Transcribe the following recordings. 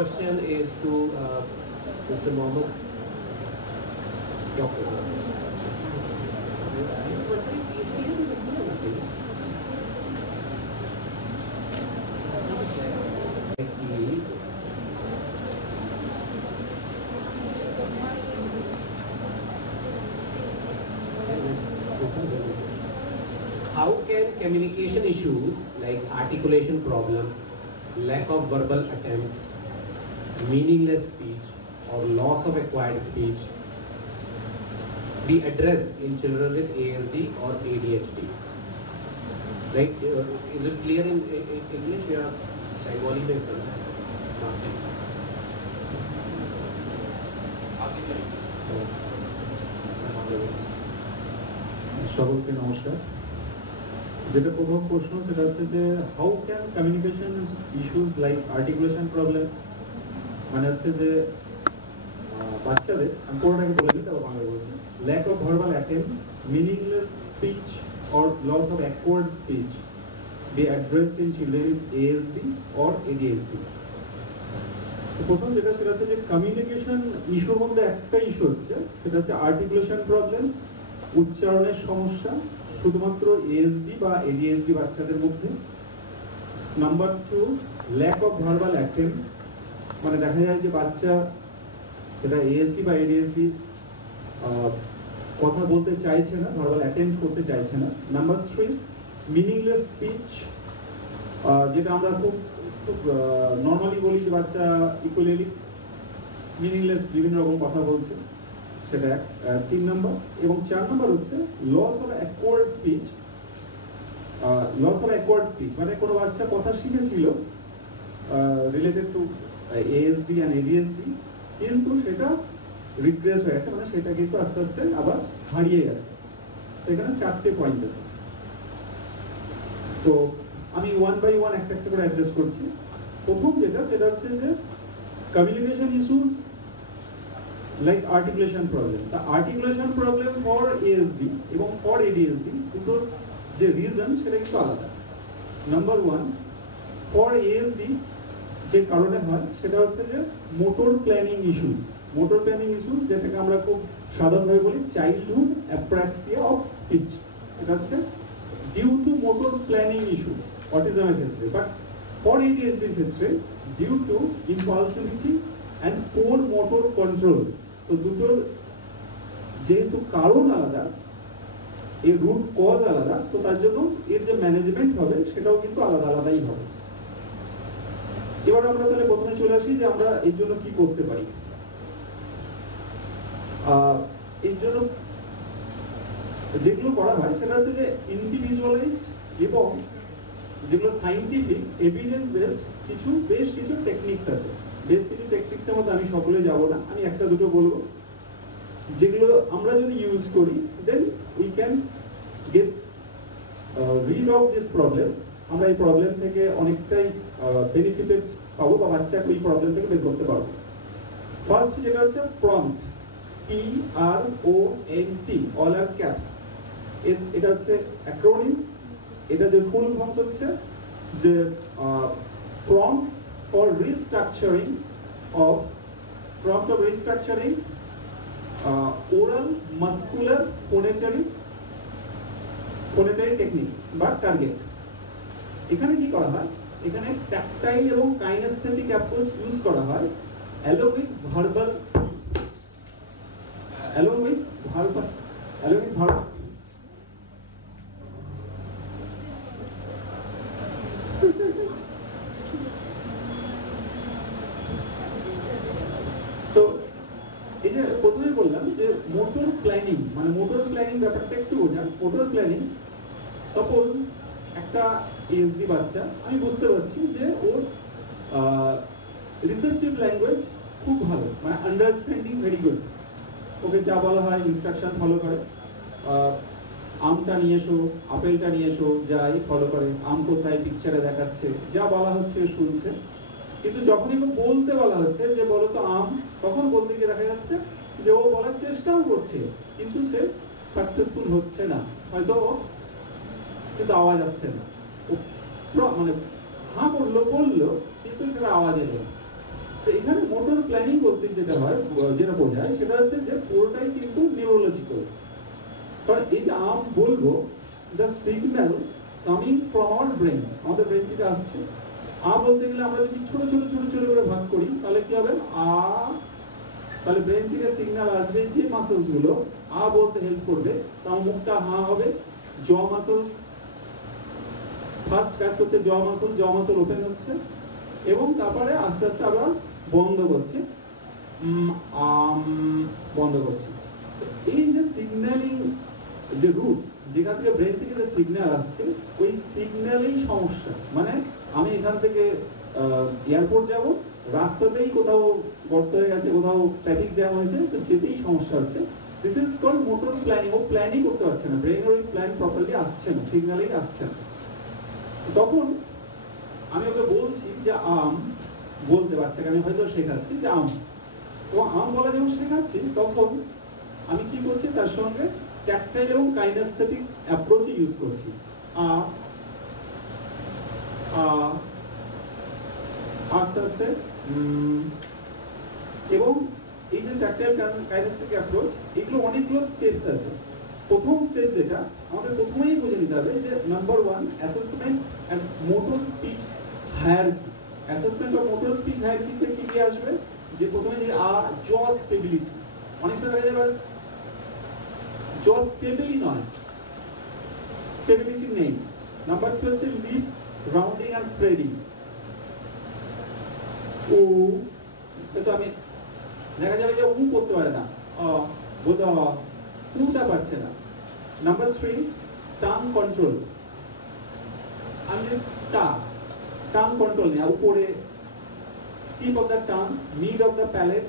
question is to Mr. Mohammed. Doctor. How can communication issues like articulation problems, lack of verbal attempts, meaningless speech, or loss of acquired speech be addressed in children with ASD or ADHD? Right? Is it clear in English? Yeah. Bengali mein sir. সকলকে নমস্কার। যেটা প্রথম প্রশ্ন সেটা হচ্ছে যে how can communication issues like articulation problem, মানে হচ্ছে যে বাচ্চাদের, আমি পুরোটাকে বলে দিই তারপর বাংলা বলছি, lack of verbal attempt, meaningless speech or loss of acquired speech be addressed in children with ASD or ADSD. প্রথম যেটা সেটা হচ্ছে যে কমিউনিকেশন ইস্যুর মধ্যে একটা ইস্যু হচ্ছে সেটা হচ্ছে আর্টিকুলেশন প্রবলেম, উচ্চারণের সমস্যা শুধুমাত্র এএসডি বা এডিএসডি বাচ্চাদের মধ্যে। Number 2, lack of verbal attempt, মানে দেখা যায় যে বাচ্চা সেটা এএসডি বা এডিএসডি কথা বলতে চাইছে না, ভার্বাল অ্যাটেম্প করতে চাইছে না। নাম্বার 3, মিনিংলেস স্পিচ, যেটা আমরা খুব নর্মালি বলি যে বাচ্চা ইকুয়ালি মিনিংলেস বিভিন্ন রকম কথা বলছে, সেটা 3 নম্বর। এবং 4 নম্বর হচ্ছে loss of acquired speech. Loss of acquired speech মানে কোনো বাচ্চা কথা শিখেছিল related to ASD and ADSD, কিন্তু সেটা রিগ্রেস হয়ে গেছে, মানে সেটা কিন্তু আস্তে আস্তে আবার হারিয়ে গেছে। এখানে 4টে পয়েন্ট আছে। তো আমি 1 বাই 1 একটা একটা করে অ্যাড্রেস করছি। প্রথম যেটা সেটা হচ্ছে যে communication issues like articulation problem. The articulation problem for ASD এবং for ADHD দুটোর যে রিজন সেটা একটু আলাদা। নাম্বার 1, for ASD যে কারণে হয় সেটা হচ্ছে যে motor planning issue. Motor planning issue যেটাকে আমরা খুব সাধারণভাবে বলি চাইল্ডহুড অ্যাপ্রাক্সিয়া অফ স্পিচ, এটা হচ্ছে due to motor planning issue অটিজমের ক্ষেত্রে। বাট for ADHD এর ক্ষেত্রে due to impulsivity and poor motor control. তো দুটোর যেহেতু কারণ আলাদা, এর রুট কজ আলাদা, তো তার জন্য এর যে ম্যানেজমেন্ট হবে সেটাও কিন্তু আলাদা আলাদাই হবে। এবার আমরা তাহলে প্রথমে চলে আসি যে আমরা এর জন্য কি করতে পারি। এর জন্য যেগুলো করা হয় সেটা হচ্ছে যে ইন্ডিভিজুয়ালাইজড এবং যেগুলো সাইন্টিফিক এভিডেন্স বেসড বেশ কিছু টেকনিক্স আছে। বেশ কিছু টেকনিক্সের মধ্যে আমি সকলে যাব না, আমি একটা দুটো বলবো যেগুলো আমরা যদি ইউজ করি then we can get rid of this problem. আমরা এই প্রবলেম থেকে অনেকটাই বেনিফিটেড পাবো বা বাচ্চাকে এই প্রবলেম থেকে বের করতে পারবো। ফার্স্ট যেটা হচ্ছে প্রম্পট, PROMPT, অল আর ক্যাপস। এটা হচ্ছে অ্যাক্রোনিমস। এটা যে ফুল ফর্মস হচ্ছে যে prompts for restructuring of oral muscular phonatory techniques বা টার্গেট। এখানে কি করা হয়, এখানে ট্যাকটাইল এবং কাইনেস্থেটিক অ্যাপ্রোচ ইউজ করা হয় along with verbal তো এই যে প্রথমে বললাম যে মোটর প্ল্যানিং, মানে মোটর প্ল্যানিং ব্যাপারটা একটু বোঝান। মোটর প্ল্যানিং, সাপোজ একটা এএসডি বাচ্চা, আমি বুঝতে পারছি যে ওর রিসেপটিভ ল্যাঙ্গুয়েজ খুব ভালো, মানে আন্ডারস্ট্যান্ডিং ভেরি গুড। ওকে যা বলা হয় ইনস্ট্রাকশন ফলো করে। আমটা নিয়ে এসো, আপেলটা নিয়ে এসো, যাই ফলো করে। আম কোথায় পিকচারে দেখাচ্ছে, যা বলা হচ্ছে শুনছে। কিন্তু যখনই বলতে বলা হচ্ছে যে বলো তো আম, তখন বলতে গিয়ে দেখা যাচ্ছে যে ও বলার চেষ্টাও করছে কিন্তু সে সাকসেসফুল হচ্ছে না, হয়তো কিন্তু আওয়াজ আসছে না। ও মানে হ্যাঁ বললো কিন্তু এটা আওয়াজ এলো না। তো এখানে মোটর প্ল্যানিং বলতে যেটা হয়, যেটা বোঝায় সেটা হচ্ছে যে পুরোটাই কিন্তু নিউরোলজিক্যাল। কারণ এই যে আম বলবো, the signal coming from our brain, আমাদের ব্রেন থেকে আসছে। আ বলতে গেলে আমরা যদি ছোট ছোট ছোট ছোট করে ভাগ করি তাহলে কি হবে, আ, তাহলে ব্রেন থেকে সিগন্যাল আসবে যে মাসলস গুলো আ বলতে হেল্প করবে, তার মুখটা হা হবে, জ মাসলস ফার্স্ট কাজ করছে, জ মাসল ওপেন হচ্ছে এবং তারপরে আস্তে আস্তে আবার বন্ধ করছে, বন্ধ করছে। এই যে সিগন্যালিং যে রুট, যেখান থেকে ব্রেন থেকে যে সিগন্যাল আসছে, ওই সিগন্যালেই সমস্যা। মানে আমি এখান থেকে এয়ারপোর্ট যাব, রাস্তাতেই কোথাও গর্ত হয়ে গেছে, কোথাও ট্রাফিক জ্যাম হয়েছে, তো যেতেই সমস্যা হচ্ছে। This is called motor planning. ও প্ল্যানই করতে পারছে না, ব্রেনের ওই প্ল্যান প্রপারলি আসছে না, সিগন্যালিং আসছে না। তখন আমি ওকে বলছি যে আম বলতে বাচ্চাকে আমি হয়তো শেখাচ্ছি যে আম, তো আম বলা যখন শেখাচ্ছি তখন আমি কি করছি, তার সঙ্গে ট্যাকটাইল এবং কাইনেস্থেটিক অ্যাপ্রোচ ইউজ করছি। আস্তে আস্তে এবং এই যে ট্যাকটাইল কাইনেস্থেটিক অ্যাপ্রোচ, এগুলো অনেকগুলো স্টেপস আছে। প্রথম স্টেপ যেটা আমাদের প্রথমেই বুঝে নিতে হবে যে number 1, assessment and motor speech hierarchy. Assessment of motor speech হায়ারার্কিতে কি কি আসবে, যে প্রথমে যে জ স্টেবিলিটি, অনেকটা দেখা যাবে জ স্টেবলই নয়, স্টেবিলিটি নেই। নাম্বার 2 হচ্ছে লিপ রাউন্ডিং এন্ড স্প্রেডিং। ও তো আমি দেখা যাবে যে উ করতে পারে না, বলতে উটা পারছে না। Number 3, tongue control. আমি টাং কন্ট্রোল নেই, উপরে tip of the tongue, mid of the palate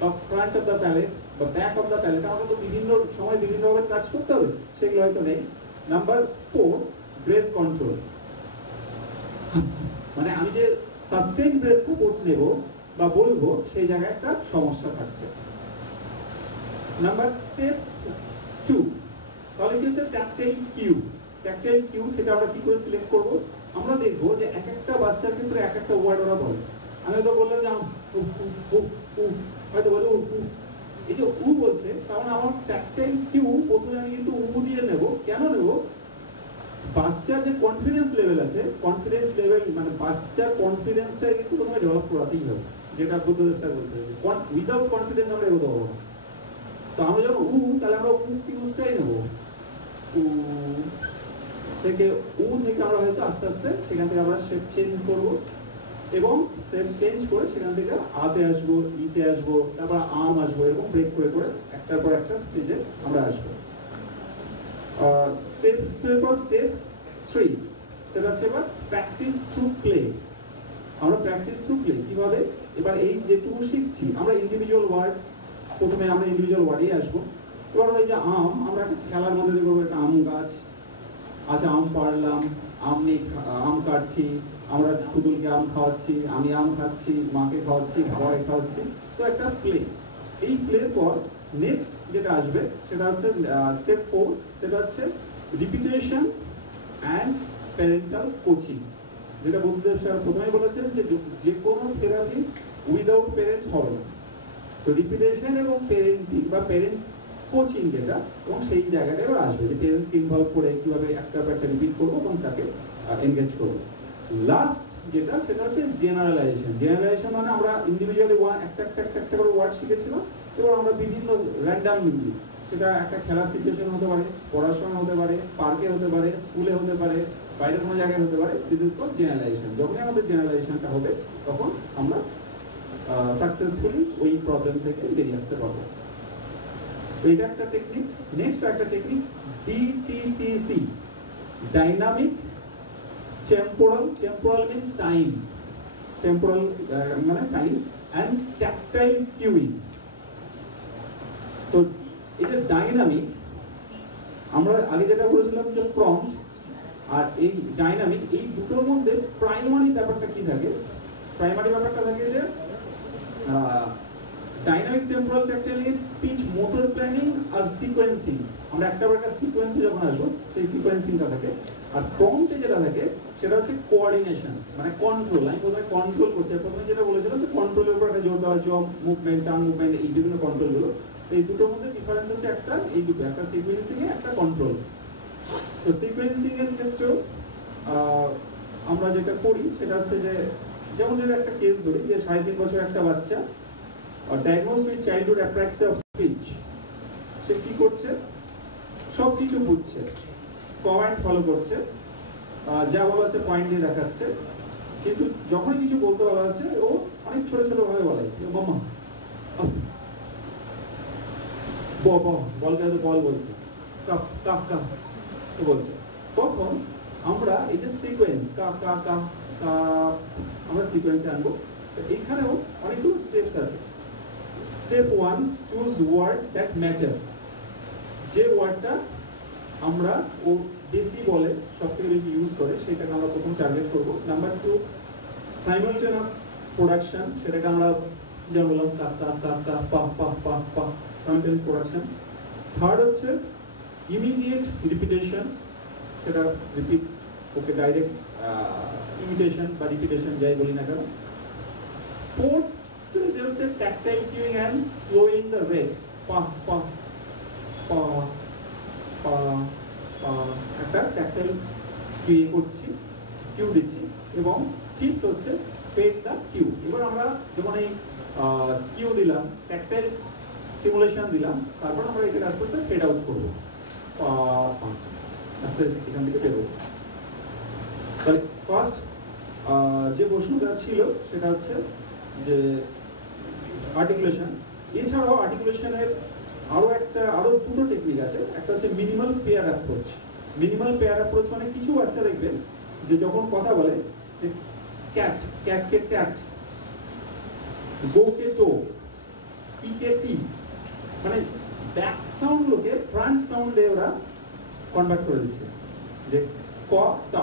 বা ফ্রন্ট অফ দ্য প্যালেট বা ব্যাক অফ দ্য প্যালেট, আমাকে তো বিভিন্ন সময় বিভিন্নভাবে কাজ করতে হবে, সেগুলো হয়তো নেই। Number 4, breath control. মানে আমি যে সাস্টেইন ব্রেথ সাপোর্ট নেব বা বলবো, সেই জায়গায় একটা সমস্যা থাকছে। নাম্বার স্টেপ 2, তাহলে কি হচ্ছে ট্যাকটাইল কিউ। ট্যাকটাইল কিউ সেটা আমরা কি করে সিলেক্ট করব, আমরা দেখবো যে এক একটা বাচ্চার ক্ষেত্রে এক একটা ওয়ার্ড ওরা বলে। আমি তো বললাম যে হয়তো বলে এই যে উ বলছে, কারণ আমার ট্যাকটাইল কিউ প্রথমে আমি কিন্তু উ দিয়ে নেব। কেন নেব, বাচ্চার যে কনফিডেন্স লেভেল আছে, কনফিডেন্স লেভেল মানে বাচ্চার কনফিডেন্সটা কিন্তু তোমাকে ডেভেলপ করাতেই হবে, যেটা বুদ্ধদেব স্যার বলছে, উইদাউট কনফিডেন্স আমরা এগোতে পারবো না। তো আমরা যখন তাহলে আমরা কিউজটাই নেব, থেকে আমরা হয়তো আস্তে আস্তে সেখান থেকে আমরা শেপ চেঞ্জ করব এবং শেপ চেঞ্জ করে সেখান থেকে আতে আসবো, ইতে আসবো, তারপর আম আসবো, এবং ব্রেক করে করে একটার পর একটা স্টেজে আমরা আসবো। স্টেপ 3 সেটা হচ্ছে এবার প্র্যাকটিস থ্রু প্লে। আমরা প্র্যাকটিস থ্রু প্লে কিভাবে, এবার এই যেটুকু শিখছি আমরা ইন্ডিভিজুয়াল ওয়ার্ড, প্রথমে আমরা ইন্ডিভিজুয়াল ওয়ার্ডেই আসবো। এবার ওই যে আম, আমরা একটা খেলার মধ্যে দেখবো একটা আম গাছ, আচ্ছা আম পাড়লাম, আম কাটছি, আমরা পুতুলকে আম খাওয়াচ্ছি, আমি আম খাচ্ছি, মাকে খাওয়াচ্ছি, বাবাকে খাওয়াচ্ছি, তো একটা প্লে। এই প্লের পর নেক্সট যেটা আসবে সেটা হচ্ছে স্টেপ 4, সেটা হচ্ছে রিপিটেশন অ্যান্ড প্যারেন্টাল কোচিং। যেটা বুদ্ধদেব স্যার প্রথমেই বলেছেন যে কোনো থেরাপি উইদাউট প্যারেন্টস হবে না। তো রিপিটেশন এবং প্যারেন্টিং বা প্যারেন্ট কোচিং যেটা, এবং সেই জায়গাটায় এবার আসবে যে প্যারেন্টসকে ইনভলভ করে কিভাবে একটা রিপিট করবো এবং তাকে এনগেজ করবো। লাস্ট যেটা সেটা হচ্ছে জেনারেলাইজেশন। জেনারেলাইজেশন মানে আমরা ইন্ডিভিজুয়ালি একটা করে ওয়ার্ড শিখেছিলাম, এবার আমরা বিভিন্ন র্যান্ডামলি, সেটা একটা খেলার সিচুয়েশন হতে পারে, পড়াশোনা হতে পারে, পার্কে হতে পারে, স্কুলে হতে পারে, বাইরে কোনো জায়গায় হতে পারে। This is called generalization. যখনই আমাদের জেনারেলাইজেশনটা হবে তখন আমরা সাকসেসফুলি ওই প্রবলেম থেকে বেরিয়ে আসতে পারবো। এটা একটা টেকনিক। নেক্সট একটা technique DTTC, dynamic temporal. Temporal mean time, temporal মানে টাইম, এন্ড ট্যাকটাইল কিউইং। তো এটা ডাইনামিক, আমরা আগে যেটা বলেছিলাম যে প্রম্পট আর এই ডাইনামিক, এই দুটোর মধ্যে প্রাইমারি ব্যাপারটা কি থাকে, প্রাইমারি ব্যাপারটা থাকে যে dynamic temporal tactile speech motor planning আর সিকোয়েন্সিং। আমরা একটা সিকোয়েন্সে যখন আসবো সেই সিকোয়েন্সিংটা থাকে। আর প্রম্পটে যেটা থাকে সেটা হচ্ছে কোঅর্ডিনেশন, মানে কন্ট্রোল। আমি প্রথমে কন্ট্রোল করছি, প্রথমে যেটা বলেছিলাম যে কন্ট্রোলের উপর একটা জোর দেওয়া হচ্ছে, মুভমেন্ট, টার্ন মুভমেন্ট, এই বিভিন্ন কন্ট্রোলগুলো। এই দুটোর মধ্যে ডিফারেন্স হচ্ছে একটা এই দুটো, একটা সিকোয়েন্সিং এ, একটা কন্ট্রোল। তো সিকোয়েন্সিং এর ক্ষেত্রেও আমরা যেটা করি সেটা হচ্ছে যে, যেমন যদি একটা কেস ধরি যে 3.5 বছর একটা বাচ্চা diagnosed with childhood apraxia of speech, সে কি করছে, সব কিছু বুঝছে, কমান্ড ফলো করছে, যা বলা হচ্ছে পয়েন্ট দিয়ে দেখাচ্ছে, কিন্তু যখনই কিছু বলতে বলা হচ্ছে ও অনেক ছোট ছোট ভাবে বলে, মামা বলকে বল বলছে, কাপ কাপ কাপ বলছে। তখন আমরা এই যে সিকোয়েন্স কাপ কাপ কাপ আমরা সিকোয়েন্সে আনবো। এখানেও অনেকগুলো স্টেপস আছে। Step 1, choose word that matter. যে ওয়ার্ডটা আমরা ও বেশি বলে, সব থেকে বেশি ইউজ করে, সেটাকে আমরা প্রথম টার্গেট করবো। নাম্বার 2, সাইমালটেনাস প্রোডাকশন, সেটাকে আমরা যেমন বললাম কা কা কা কা পা পা পা পা, সাইমালটেনাস প্রোডাকশন। থার্ড হচ্ছে ইমিডিয়েট রিপিটেশন, সেটা রিপিট, ওকে ডাইরেক্ট ইমিটেশন বা রিপিটেশন যাই বলি না কেন। ফোর্থ হচ্ছে tactile cueing and slowing the rate, পা পা পা পা পা, একটা ট্যাকটাইল কিউ করছি, কিউ দিচ্ছি। এবং ফিফথ হচ্ছে ফেড দ্য কিউ। এবার আমরা যখন এই কিউ দিলাম, ট্যাকটাইল স্টিমুলেশন দিলাম, তারপর আমরা এখানে আস্তে আস্তে ফেড আউট করবো, আস্তে এখান থেকে বেরোবো। তাহলে ফার্স্ট যে প্রশ্নটা ছিল সেটা হচ্ছে যে আর্টিকুলেশন। এছাড়াও আর্টিকুলেশনের আরো দুটো টেকনিক আছে। একটা হচ্ছে minimal pair approach. Minimal pair approach মানে কিছু বাচ্চা দেখবেন যে যখন কথা বলে, ক্যাট ক্যাট কে ক্যাট, গো কে টো, টি কে টি, মানে ব্যাক সাউন্ড গুলোকে ফ্রন্ট সাউন্ডে ওরা কনভার্ট করে দিচ্ছে। যে ক ট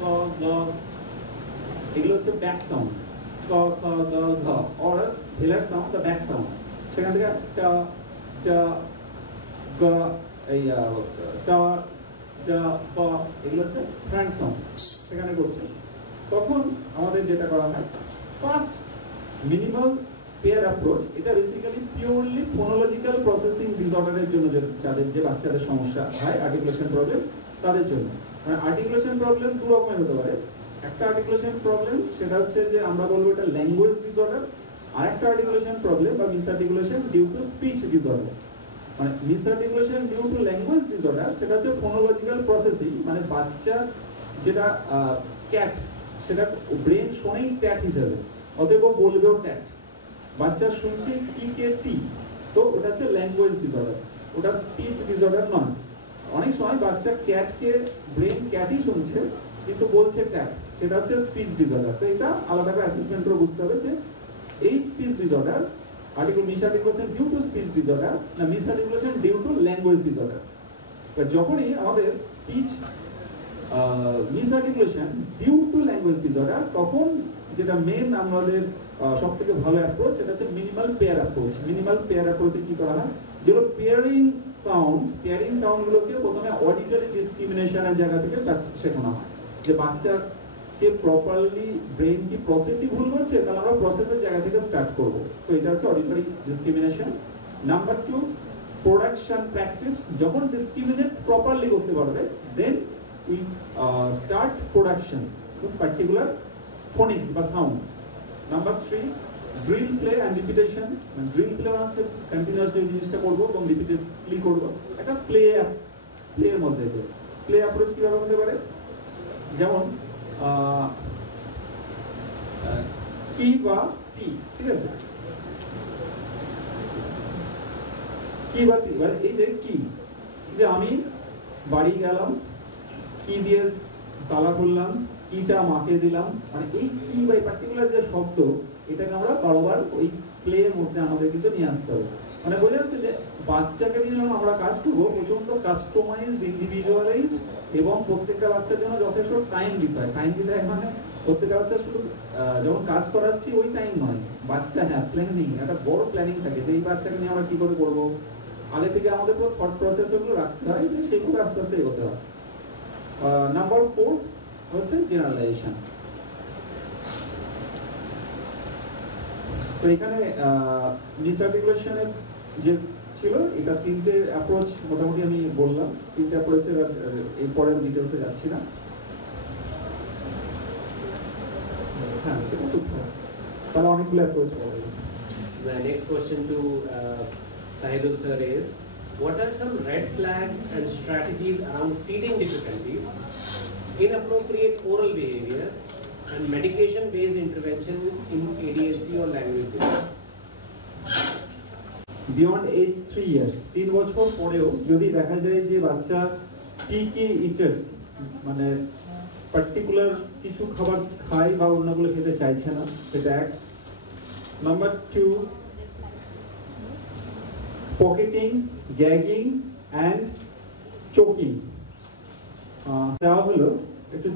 ক গ, এগুলো হচ্ছে ব্যাক সাউন্ড। ক খ গ ঘ, অর হেলার সাউন্ড, দ্য ব্যাক সাউন্ড। সেখান থেকে ট ট গ, এই ট ট প, এগুলো হচ্ছে ফ্রন্ট সাউন্ড, সেখানে করছে। তখন আমাদের যেটা করা হয়, ফার্স্ট মিনিমাল পেয়ার অ্যাপ্রোচ, এটা বেসিক্যালি পিওরলি ফোনোলজিক্যাল প্রসেসিং ডিসঅর্ডারের জন্য, যাদের যে বাচ্চাদের সমস্যা হয় আর্টিকুলেশন প্রবলেম, তাদের জন্য। মানে আর্টিকুলেশন প্রবলেম দু রকমের হতে পারে। একটা আর্টিকুলেশন প্রবলেম সেটা হচ্ছে যে আমরা বলবো এটা ল্যাঙ্গুয়েজ ডিসঅর্ডার, আর একটা আর্টিকুলেশন প্রবলেম বা মিসআর্টিকুলেশন ডিউ টু স্পিচ ডিসঅর্ডার। মানে মিসআর্টিকুলেশন ডিউ টু ল্যাঙ্গুয়েজ ডিসঅর্ডার সেটা হচ্ছে ফোনোলজিক্যাল প্রসেসিং, মানে বাচ্চা যেটা ক্যাট, সেটা ব্রেন শোনেই ক্যাট হিসেবে, অতএব বলবেও ক্যাট। বাচ্চা শুনছে কি কে টি, তো ওটা হচ্ছে ল্যাঙ্গুয়েজ ডিসঅর্ডার, ওটা স্পিচ ডিসঅর্ডার নয়। অনেক সময় বাচ্চা ক্যাটকে ব্রেন ক্যাটই শুনছে কিন্তু বলছে ক্যাট, সেটা হচ্ছে স্পিচ ডিসঅর্ডার। তো এটা আলাদা করে অ্যাসেসমেন্ট করে বুঝতে হবে যে এই speech disorder misarticulation due to speech disorder না misarticulation due to language disorder. যখনই আমাদের speech misarticulation due to language disorder, তখন যেটা মেন আমাদের সব থেকে ভালো অ্যাপ্রোচ সেটা হচ্ছে minimal pair approach. Minimal pair অ্যাপ্রোচে কি করা হয়, যেগুলো পেয়ারিং সাউন্ডগুলোকে প্রথমে অডিটরি ডিসক্রিমিনেশনের জায়গা থেকে শেখানো হয়, যে বাচ্চাকে প্রপারলি ব্রেন কি প্রসেসই ভুল করছে, তাহলে আমরা প্রসেসের জায়গা থেকে স্টার্ট করবো। তো এটা হচ্ছে auditory discrimination. Number 2, production practice. যখন ডিসক্রিমিনেট প্রপারলি করতে পারবে, then we start production particular phonics বা sound. Number 3, drill play and repetition. Drill play হচ্ছে কন্টিনিউয়াসলি জিনিসটা করবো এবং রিপিটেডলি করবো, একটা প্লের মধ্যে। প্লে অ্যাপ্রোচ কিভাবে হতে পারে, যেমন কি বা টি, ঠিক আছে, কি বা টি, এই যে কি, যে আমি বাড়ি গেলাম, কি দিয়ে তালা খুললাম, কিটা মাকে দিলাম, মানে এই কি বা পার্টিকুলার যে শব্দ, এটাকে আমরা বারবার ওই প্লের মধ্যে আমাদের কিন্তু নিয়ে আসতে হবে। মানে বোঝা যাচ্ছে যে বাচ্চাকে দিয়ে যখন আমরা কাজ করবো, প্রচন্ড কাস্টমাইজড, ইন্ডিভিজুয়ালাইজড, এবং প্রত্যেকটা বাচ্চার জন্য যথেষ্ট টাইম দিতে হয়। টাইম দিতে হয় মানে প্রত্যেকটা বাচ্চা শুধু যখন কাজ করাচ্ছি ওই টাইম নয়, বাচ্চা প্ল্যানিং, একটা বড় প্ল্যানিং থাকে যে এই বাচ্চাকে নিয়ে আমরা কি করে করবো, আগে থেকে আমাদের থট প্রসেস গুলো রাখতে হয়, সেগুলো আস্তে আস্তে এগোতে হয়। নাম্বার 4, হচ্ছে জেনারেলাইজেশন। তো এখানে মিসআর্টিকুলেশনের যে ছিল এটা তিনটে অ্যাপ্রোচ মোটামুটি আমি বললাম, তিনটে অ্যাপ্রোচের এই পরের ডিটেলসে যাচ্ছি না। হ্যাঁ সেটা খুব ভালো, তাহলে অনেকগুলো অ্যাপ্রোচ পাওয়া যায়। The next question to Sahidul sir is, what are some red flags and strategies around feeding difficulties, inappropriate oral behavior, and medication-based intervention in ADHD or language delay? Beyond age 3 years, 3 বছর পরেও যদি দেখা যায় যে বাচ্চা পিকি Eaters মানে particular কিছু খাবার খায় বা অন্যগুলো খেতে চাইছে না, সেটা এক। Number 2, pocketing, gagging and choking. দেওয়া হলো একটু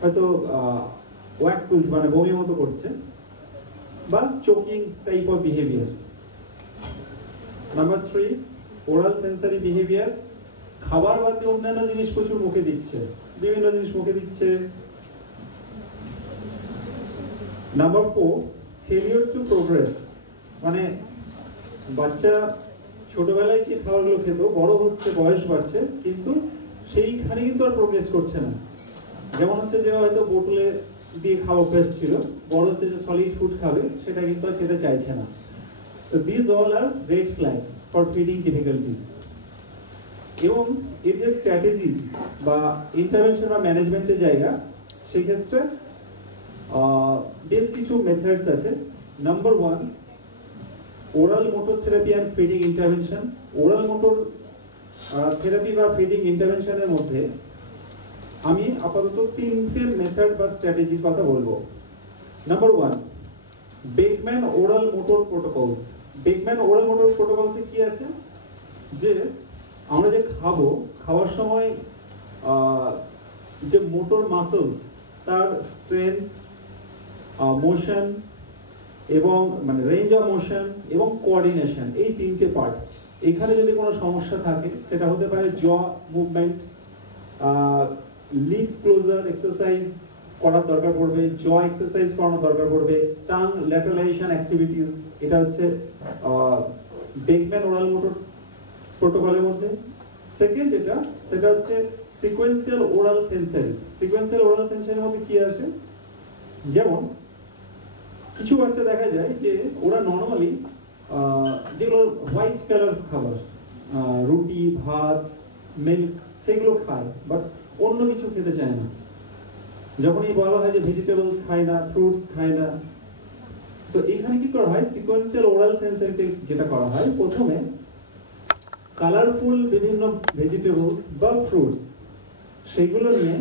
হয়তো ওয়াক তুলছে মানে বমির মতো করছে, বা choking type of behaviour. Number 3, oral sensory behaviour, খাবার বাদে অন্যান্য জিনিস প্রচুর মুখে দিচ্ছে, বিভিন্ন জিনিস মুখে দিচ্ছে। নাম্বার 4, ফেলিওর টু প্রোগ্রেস, মানে বাচ্চা ছোটবেলায় যে খাবারগুলো খেত, বড় হচ্ছে, বয়স বাড়ছে, কিন্তু সেইখানে কিন্তু আর প্রোগ্রেস করছে না। যেমন হচ্ছে যে হয়তো বোতলে দিয়ে খাওয়া অভ্যাস ছিল, বড় হচ্ছে যে সলিড ফুড খাবে, সেটা কিন্তু আর খেতে চাইছে না। So these all are red flags for feeding difficulties. এবং এর যে স্ট্র্যাটেজি বা ইন্টারভেনশন বা ম্যানেজমেন্টের জায়গা, সেক্ষেত্রে বেশ কিছু মেথডস আছে। Number 1, oral motor therapy and feeding intervention. Oral motor therapy বা ফিডিং ইন্টারভেনশনের মধ্যে আমি আপাতত 3টে মেথড বা স্ট্র্যাটেজির কথা বলবো। Number 1, Beckman oral motor protocols. Beckman oral motor প্রোটোকলসে কি আছে, যে আমরা যে খাবো, খাওয়ার সময় যে মোটর মাসলস তার স্ট্রেংথ, মোশন এবং মানে রেঞ্জ অফ মোশন এবং কোঅর্ডিনেশন, এই 3টে পার্ট। এখানে যদি কোনো সমস্যা থাকে, সেটা হতে পারে জ মুভমেন্ট, লিপ ক্লোজার এক্সারসাইজ করার দরকার পড়বে, জ এক্সারসাইজ করানোর দরকার পড়বে, টাং ল্যাটারালাইজেশন অ্যাক্টিভিটিস। এটা হচ্ছে বেকম্যান ওরাল মোটর প্রোটোকলের মধ্যে। সেকেন্ড যেটা, সেটা হচ্ছে sequential oral sensory. Sequential oral সেন্সারির মধ্যে কি আসে, যেমন কিছু বাচ্চা দেখা যায় যে ওরা নর্মালি যেগুলো হোয়াইট কালার খাবার, রুটি, ভাত, মিল্ক, সেগুলো খায়, বাট অন্য কিছু খেতে চায় না। যখনই বলা হয় যে ভেজিটেবলস খায় না, ফ্রুটস খায় না, তো এখানে কি করা হয়, সিকোয়েন্সিয়াল ওরাল সেন্সারিতে যেটা করা হয়, প্রথমে কালারফুল বিভিন্ন ভেজিটেবলস বা ফ্রুটস সেগুলো নিয়ে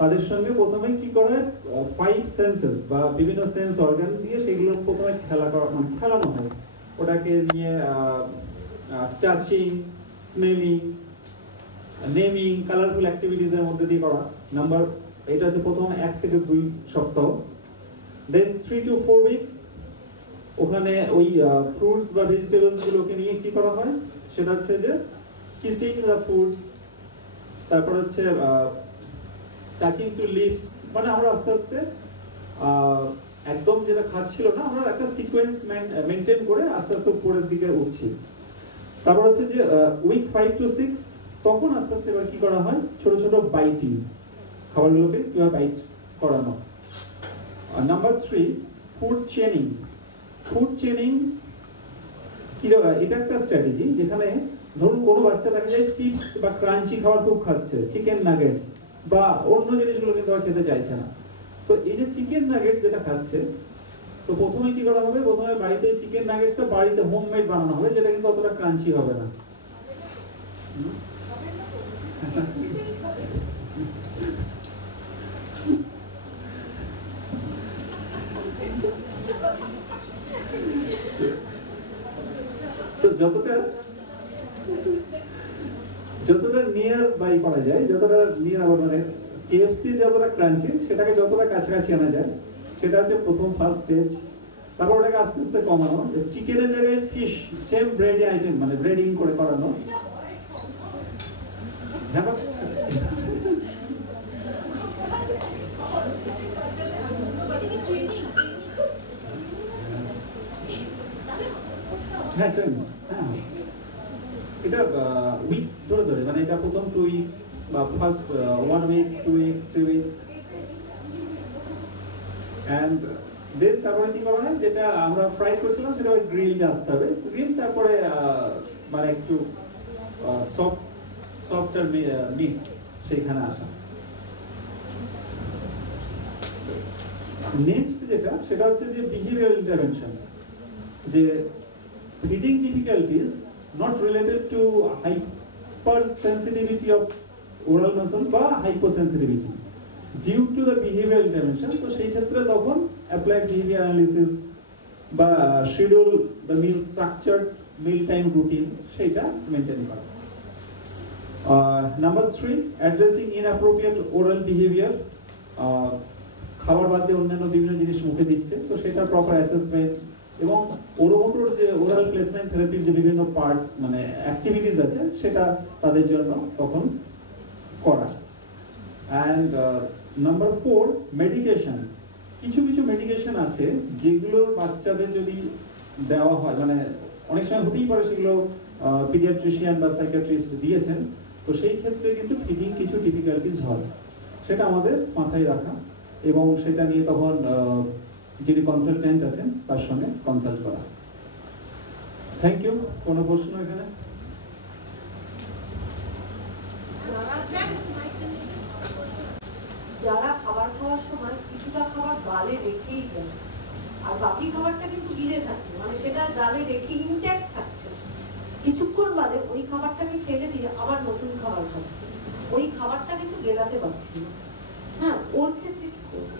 তাদের সঙ্গে প্রথমে কি করা হয়, 5 সেন্সেস বা বিভিন্ন সেন্স অর্গান দিয়ে সেগুলো প্রথমে খেলানো হয়। ওটাকে নিয়ে টাচিং, স্মেলিং, নেমিং, কালারফুল অ্যাক্টিভিটিসের মধ্যে দিয়ে করা। নাম্বার, এটা হচ্ছে প্রথম 1 থেকে 2 সপ্তাহ। দেন 3 to 4 উইকস ওখানে ওই ফ্রুটস বা ভেজিটেবলস গুলোকে নিয়ে কি করা হয়, সেটা হচ্ছে যে কিসিং দ্য ফুডস, তারপর হচ্ছে টাচিং টু লিপস, মানে আমরা আস্তে আস্তে একদম যেটা খাচ্ছিল না, আমরা একটা সিকোয়েন্স মেনটেন করে আস্তে আস্তে উপরের দিকে উঠছি। তারপর হচ্ছে যে উইক 5 to 6 তখন আস্তে আস্তে এবার কি করা হয়, ছোট ছোট বাইটিং, খাবারগুলোকে কিভাবে বাইট করানো। Number 3, food chaining. Food chaining কি, এটা একটা স্ট্র্যাটেজি যেখানে ধরুন কোনো বাচ্চা দেখা যায় চিপস বা ক্রাঞ্চি খাবার খুব খাচ্ছে, চিকেন নাগেটস বা অন্য জিনিসগুলো কিন্তু আর খেতে চাইছে না। তো এই যে চিকেন নাগেটস যেটা খাচ্ছে, তো প্রথমে কি করা হবে, প্রথমে বাড়িতে চিকেন নাগেটসটা বাড়িতে হোমমেড বানানো হবে, যেটা কিন্তু অতটা ক্রাঞ্চি হবে না। তো যতটা নিয়ার বাই করা যায়, যতটা নিয়ার মানে কেএফসি যতটা ক্রাঞ্চি, সেটাকে যতটা কাছাকাছি আনা যায়, সেটা হচ্ছে প্রথম ফার্স্ট স্টেজ। তারপর ওটাকে আস্তে আস্তে কমানো, চিকেনের জায়গায় ফিশ, সেম ব্রেড আইটেম মানে ব্রেডিং করে করানো। হ্যাঁ ট্রেনিং, হ্যাঁ এটা উইক ধরে ধরে, মানে এটা প্রথম 2 উইকস বা first 1 week, 2 weeks, 3 weeks, and then তারপরে কি করবে, যেটা আমরা ফ্রাই করেছিলাম সেটা ওই গ্রিল আসতে হবে, গ্রিল তারপরে মানে একটু সফট আর মিক্স সেইখানে আসা। নেক্সট যেটা সেটা হচ্ছে যে বিহেভিয়ারাল ইন্টারভেনশন, যে feeding difficulties not related to hyper sensitivity of oral muscle বা hyposensitivity due to the behavioural intervention. তো সেই ক্ষেত্রে তখন অ্যাপ্লাইড বিহেভিয়ার অ্যানালিসিস বা schedule the meal structure meal time routine সেইটা মেনটেন করা। Number 3, addressing inappropriate oral behaviour, খাবার বাদ দিয়ে অন্যান্য বিভিন্ন জিনিস মুখে দিচ্ছে, তো সেটা প্রপার অ্যাসেসমেন্ট এবং ওরোমোটর যে ওরাল প্লেসমেন্ট থেরাপির যে বিভিন্ন পার্টস মানে অ্যাক্টিভিটিস আছে সেটা তাদের জন্য তখন করা। And number 4, medication. কিছু কিছু মেডিকেশন আছে যেগুলো বাচ্চাদের যদি দেওয়া হয়, মানে অনেক সময় হতেই পারে সেগুলো পিডিয়াট্রিশিয়ান বা সাইকিয়াট্রিস্ট দিয়েছেন, তো সেই ক্ষেত্রে কিন্তু ফিডিং কিছু ডিফিকাল্টিস হয়, সেটা আমাদের মাথায় রাখা এবং সেটা নিয়ে তখন যিনি কনসালটেন্ট আছেন তার সঙ্গে কনসাল্ট করা। Thank you. কোনো প্রশ্ন এখানে? যারা খাবার খাওয়ার সময় কিছুটা খাবার গালে রেখেই দেয় আর বাকি খাবারটা কিন্তু গিলে থাকছে, মানে সেটা গালে রেখে ইনট্যাক্ট থাকছে, কিছুক্ষণ বাদে ওই খাবারটাকে ফেলে দিয়ে আবার নতুন খাবার খাচ্ছে, ওই খাবারটা কিন্তু গেলাতে পারছি না। হ্যাঁ, ওর ক্ষেত্রে কি করবো?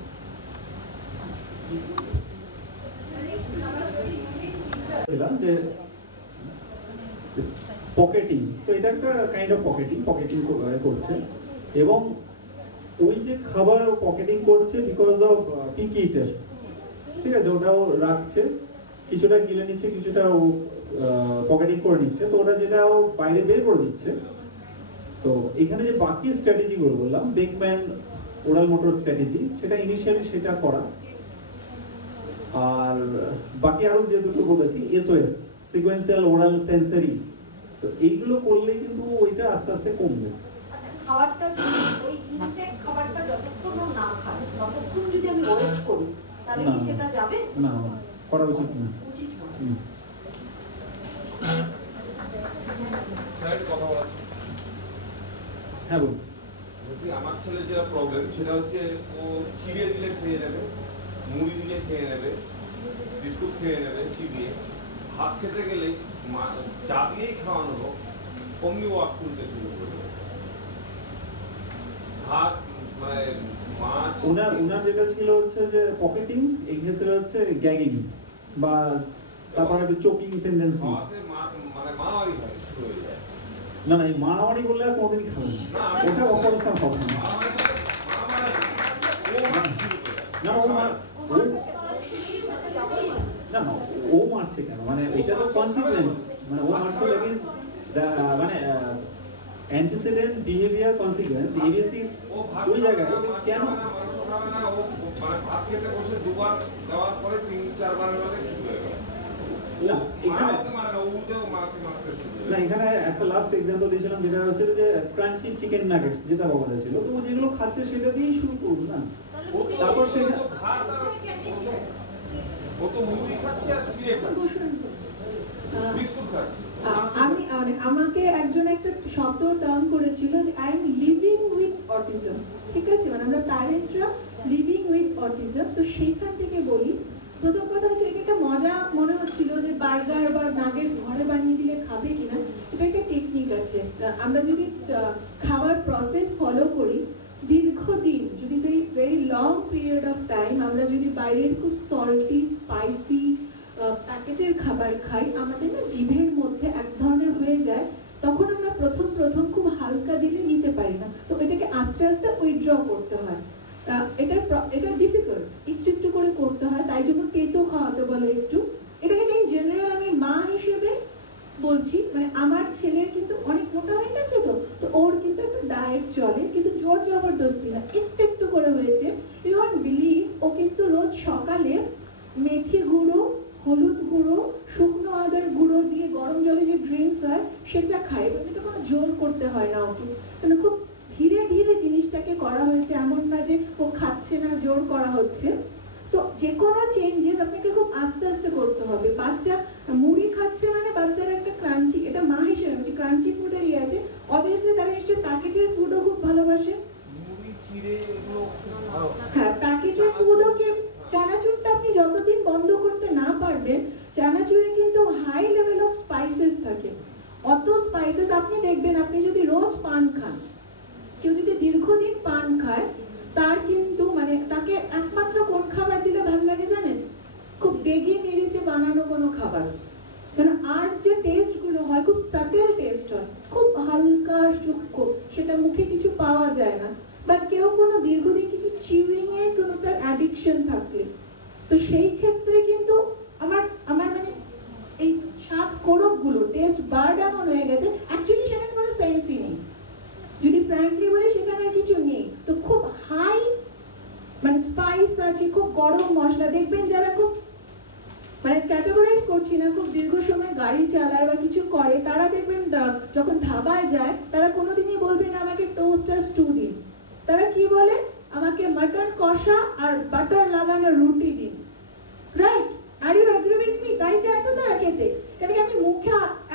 যে পকেটিং, তো এটা একটা কাইন্ড অফ পকেটিং করছে এবং ওই যে খাবার পকেটিং করছে বিকজ অফ পিকি ইটার, ঠিক আছে, ওটাও রাখছে, কিছুটা গিলে নিচ্ছে, কিছুটা ও পকেটিং করে নিচ্ছে, তো ওটা যেটা ও বাইরে বের করে দিচ্ছে। তো এখানে যে বাকি স্ট্র্যাটেজি গুলো বললাম, বেকম্যান ওরাল মোটর স্ট্র্যাটেজি, সেটা ইনিশিয়ালি সেটা করা, আর বাকি আরো যে দুটো বলেছি এসওএস, সিকোয়েন্সিয়াল ওরাল সেন্সরি, তো এইগুলো করলে কিন্তু ওইটা আস্তে আস্তে কমবে। খাবারটা ওই ইনটেক খাবারটা যতক্ষণ না খায় ততক্ষণ যদি আমি ওয়েট করি তাহলে কি সেটা যাবে? না, করা উচিত না। উচিত না। হ্যাঁ বলুন। আমার ছেলে যেটা প্রবলেম সেটা হচ্ছে ও চিড়ে দিলে খেয়ে নেবে, মুড়ি দিলে খেয়ে নেবে, বিস্কুট খেয়ে নেবে চিবিয়ে, ভাত খেতে গেলেই চা দিয়েই খাওয়ানো হোক অমনি ওয়াক তুলতে শুরু করবে। ভাত মানে মাছ, ওনার যেটা ছিল হচ্ছে যে পকেটিং, এই ক্ষেত্রে হচ্ছে গ্যাগিং বা তারপরে একটু চোকিং টেন্ডেন্সি। মানে মারামারি হয় শুরু হয়ে যায়। না না, এই মারামারি করলে আর কোনোদিনই খাবেন না, ওটা অপরিষ্কার হবে না। না না, ও মারছে কেন, মানে এটা তো কনসিকুয়েন্স, মানে ও মারছে মানে অ্যান্টিসিডেন্ট বিহেভিয়ার কনসিকুয়েন্স, এবিসি ওই জায়গায় কেন মানে ভাত খেতে বসে দুবার দেওয়ার পরে 3-4 বারের মধ্যে শুরু হয়ে গেল। না, এখানে একটা লাস্ট এক্সাম্পল দিয়েছিলাম যেটা হচ্ছে যে ক্রাঞ্চি চিকেন নাগেটস, যেটা বাবা ছিল, তো ও যেগুলো খাচ্ছে সেটা দিয়েই শুরু করুন না, তারপর সেটা ও তো মুড়ি খাচ্ছে আর চিড়ে খাচ্ছে, বিস্কুট খাচ্ছে। আমি আমাকে একজন একটা শব্দ টার্ম করেছিল যে I am living with autism, ঠিক আছে, মানে আমরা প্যারেন্টসরা লিভিং উইথ অটিজম। তো সেইখান থেকে বলি, প্রথম কথা হচ্ছে এটা একটা মজা মনে হচ্ছিল যে বার্গার বা নাগেটস ঘরে বানিয়ে দিলে খাবে কিনা, এটা একটা টেকনিক আছে। আমরা যদি খাবার প্রসেস ফলো করি দীর্ঘদিন, যদি very long period of time আমরা যদি বাইরের খুব সল্টি স্পাইসি প্যাকেটের খাবার খাই, আমাদের না জিভের মধ্যে এক ধরনের হয়ে যায়, তখন আমরা প্রথম খুব হালকা দিলে নিতে পারি না, তো এটাকে আস্তে আস্তে উইথড্র করতে হয়। এটা ডিফিকাল্ট, একটু করে করতে হয়, তাই জন্য কেতো খাওয়াতে বলে একটু। এটাকে জেনারেল আমি মা হিসেবে বলছি, মানে আমার ছেলের কিন্তু অনেক মোটা হয়ে গেছে, তো ওর কিন্তু একটা ডায়েট চলে, কিন্তু জোর জবরদস্তি না, একটু করে হয়েছে। ইউ ওয়ান্ট বিলিভ, ও কিন্তু রোজ সকালে মেথি গুঁড়ো, হলুদ গুঁড়ো, শুকনো আদার গুঁড়ো হয় সেটা খায়, এবং এটা কোনো জোর করতে হয় না ওকে, মানে খুব ধীরে ধীরে জিনিসটাকে করা হয়েছে, এমন না যে ও খাচ্ছে না জোর করা হচ্ছে। তো যে কোনো চেঞ্জেস আপনাকে খুব আস্তে আস্তে করতে হবে। বাচ্চা মুড়ি খাচ্ছে মানে বাচ্চার একটা ক্রাঞ্চি, এটা মা হিসেবে বলছি, ক্রাঞ্চি ফুডেরই আছে, অবভিয়াসলি তারা নিশ্চয়ই প্যাকেটের ফুডও খুব ভালোবাসে। হ্যাঁ, প্যাকেটের ফুডও কি, চানাচুরটা আপনি যতদিন বন্ধ করতে না পারবেন, চানাচুরে কিন্তু হাই লেভেল অফ স্পাইসেস থাকে, অত স্পাইসেস আপনি দেখবেন, আপনি যদি রোজ পান খান, কেউ যদি দীর্ঘদিন পান খায়, তার কিন্তু মানে তাকে একমাত্র কোন খাবার দিলে ভালো লাগে জানেন? খুব বেগে মেরেছে বানানো কোনো খাবার, কারণ আর যে টেস্ট গুলো হয় খুব সাটেল টেস্ট হয়, খুব হালকা সূক্ষ্ম, সেটা মুখে কিছু পাওয়া যায় না। বা কেউ কোনো দীর্ঘদিন কিছু চিউইং এর কোনো তার অ্যাডিকশন থাকলে, তো সেই ক্ষেত্রে কিন্তু আমার মানে এই স্বাদ কোরক গুলো টেস্ট বার্ড এমন হয়ে গেছে, অ্যাকচুয়ালি সেখানে কোনো সেন্সই নেই, যদি ফ্র্যাঙ্কলি বলে সেখানে আর কিছু নেই। তো খুব হাই মানে স্পাইস আছে, খুব গরম মশলা, দেখবেন যারা খুব মানে ক্যাটাগরাইজ করছি না, খুব দীর্ঘ সময় গাড়ি চালায় বা কিছু করে, তারা দেখবেন যখন ধাবায় যায় তারা কোনোদিনই বলবে না আমাকে টোস্ট আর স্টু দিন, তারা কি বলে আমাকে মাটন কষা আর বাটার লাগানো রুটি দিন, right? Are you agree with me? তাই চায় তো তারা খেতে, কারণ আমি মুখে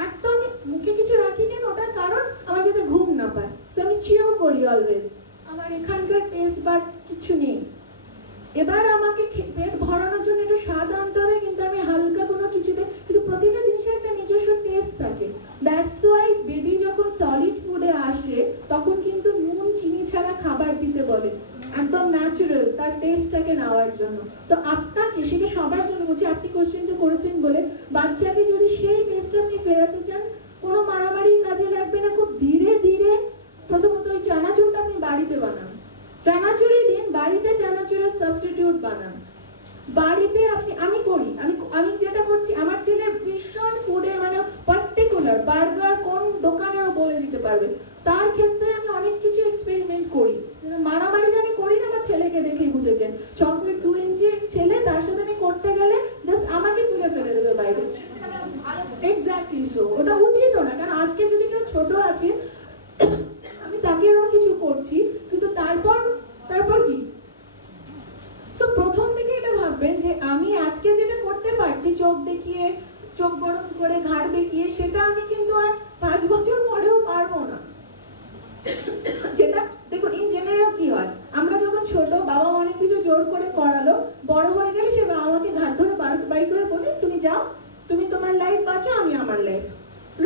একদম মুখে কিছু রাখি কেন, ওটার কারণ আমার যাতে ঘুম না পায়, সো আমি চিও করি অলওয়েজ, আমার এখানকার টেস্ট বাট কিছু নেই। এবার আমাকে পেট ভরানোর জন্য একটু স্বাদ আনতে হবে, কিন্তু আমি হালকা কোনো কিছুতে, কিন্তু প্রতিটা জিনিসের একটা নিজস্ব টেস্ট থাকে। দ্যাটস ওয়াই বেবি যখন সলিড ফুডে আসে তখন কিন্তু নুন চিনি ছাড়া খাবার দিতে বলে, একদম ন্যাচারাল, তার টেস্টটাকে নেওয়ার জন্য। তো আপনাকে সেটা সবার জন্য বলছি, আপনি কোশ্চেনটা করেছেন বলে, বাচ্চাকে যদি সেই টেস্টটা আপনি ফেরাতে চান, কোনো মারামারি কাজে লাগবে না, খুব ধীরে ধীরে প্রথমত ওই চানাচুরটা আপনি বাড়িতে বানান, চানাচুরি দিন, বাড়িতে চানাচুরের সাবস্টিটিউট বানান, বাড়িতে আপনি, আমি করি, আমি যেটা করছি, আমার ছেলে ভীষণ ফুডের মানে পার্টিকুলার, বার্গার কোন দোকানেও বলে দিতে পারবে, তার ক্ষেত্রে আমি অনেক কিছু এক্সপেরিমেন্ট করি, মারামারি যে আমি করি না, আমার ছেলেকে দেখেই বুঝেছেন, চকলেট 2 ইঞ্চির ছেলে, তার সাথে আমি করতে গেলে জাস্ট আমাকে তুলে ফেলে দেবে বাইরে, এক্স্যাক্টলি সো, ওটা উচিত না, কারণ আজকে যদি কেউ ছোট আছে আমি তাকে এরকম কিছু করছি, কিন্তু তারপর কি? সো প্রথম থেকে এটা ভাববেন যে আমি আজকে যেটা করতে পারছি, চোখ দেখিয়ে, চোখ গরম করে, ঘাড় দেখিয়ে, সেটা আমি কিন্তু আর 5 বছর পরেও পারবো না। যেটা দেখুন ইন জেনারেল কি হয়, আমরা যখন ছোট, বাবা অনেক কিছু জোর করে করালো, বড় হয়ে গেলে সে আমাকে ঘাট ধরে বাড়ি করে বলে তুমি যাও, তুমি তোমার লাইফ বাঁচো, আমি আমার লাইফ,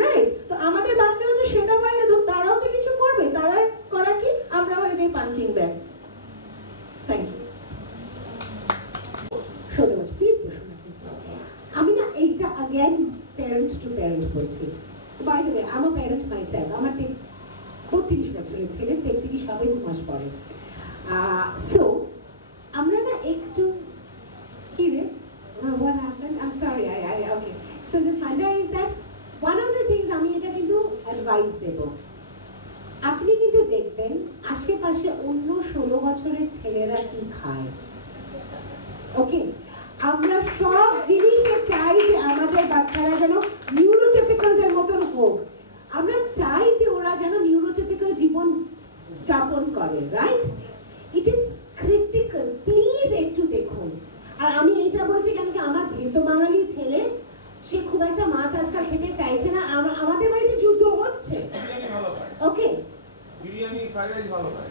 রাইট? তো আমাদের বাচ্চারা তো সেটা পারে না, তো তারাও তো কিছু করবে, তারা করা কি, আমরা হয়ে যাই পাঞ্চিং ব্যাগ। Thank you. আমি না এইটা again parent to parent বলছি, by the way I'm a parent myself, আমার 32 বছরের ছেলে, 33 হবে 2 মাস পরে। সো আমরা না একটু কি রে, what happened, I'm sorry, I okay, so the funda is that one of the things আমি এটা কিন্তু অ্যাডভাইস দেব, আপনি কিন্তু দেখবেন আশেপাশে অন্য 16 বছরের ছেলেরা কি খায়, ওকে? আমরা সব জিনিসে চাই যে আমাদের বাচ্চারা যেন নিউরোটিপিক্যালদের মতন হোক, আমরা চাই যে ওরা যেন নিউরোটিপিক্যাল জীবন যাপন করে, right? It is critical, please একটু দেখুন। আর আমি এটা বলছি কেন কি আমার ভেতো বাঙালি ছেলে, সে খুব একটা মাছ আজকাল খেতে চাইছে না, আমাদের বাড়িতে যুদ্ধ হচ্ছে, ওকে? বিরিয়ানি ফ্রাইড রাইস ভালো খায়,